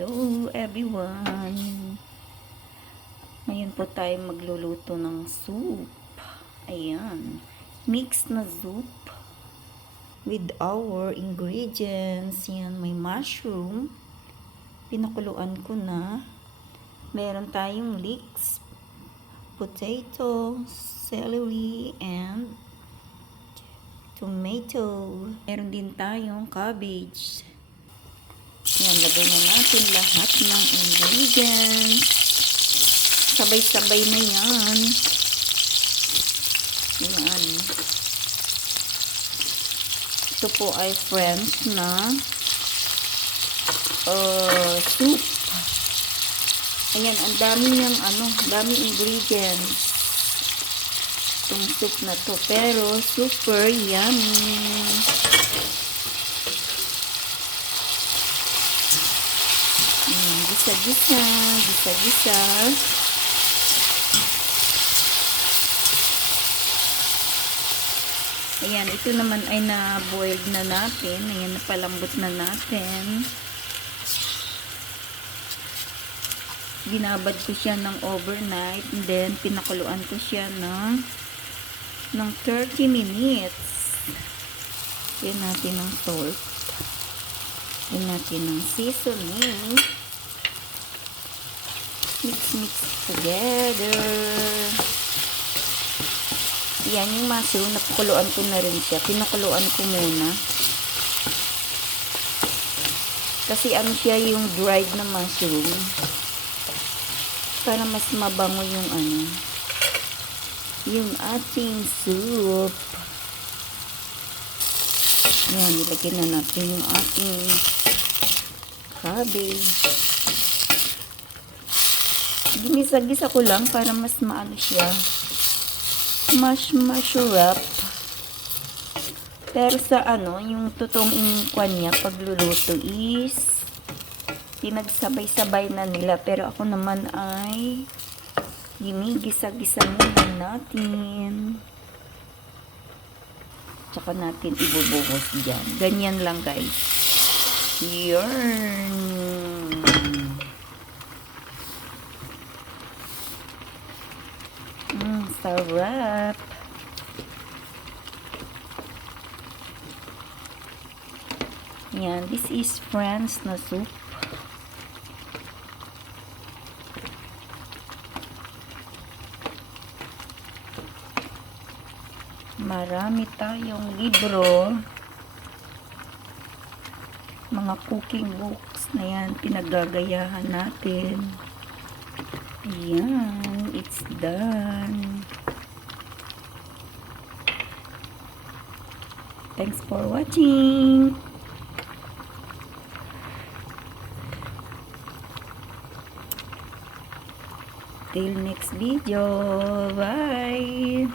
Hello everyone! Ngayon po tayo magluluto ng soup. Ayan. Mixed na soup with our ingredients. Yan, may mushroom. Pinakuluan ko na. Meron tayong leeks, potato, celery, and tomato. Meron din tayong cabbage. Yan, lagay na natin lahat ng ingredients. Sabay-sabay na yan. Yan. Ito po ay French na soup. Ayan, ang dami ng daming ingredients. Itong soup na to, pero super yummy. Gisa-gisa. Ayan, ito naman ay na-boiled na natin. Ayan, napalambot na natin. Binabad ko siya ng overnight. And then, pinakuluan ko siya ng 30 minutes. Ayan natin ng salt. Ayan natin ng seasoning. Mix together. Yan yung mushroom, napakuluan ko na rin siya. Pinakuluan ko muna. Kasi siya yung dried na mushroom. Para mas mabango yung ating soup. Yan, ilagay na natin yung ating cabbage. Ginisa-gisa ko lang para mas maano siya. Masarap. Pero sa yung totoong kwan niya pagluluto is pinagsabay-sabay na nila. Pero ako naman ay ginigisa-gisa muna natin. Tsaka natin ibubuhos dyan. Ganyan lang, guys. Yarn. Sarap. Yan, this is French na soup. Marami tayong libro, mga cooking books na yan, pinagagayahan natin. Ayan, it's done. Thanks for watching. Till next video. Bye.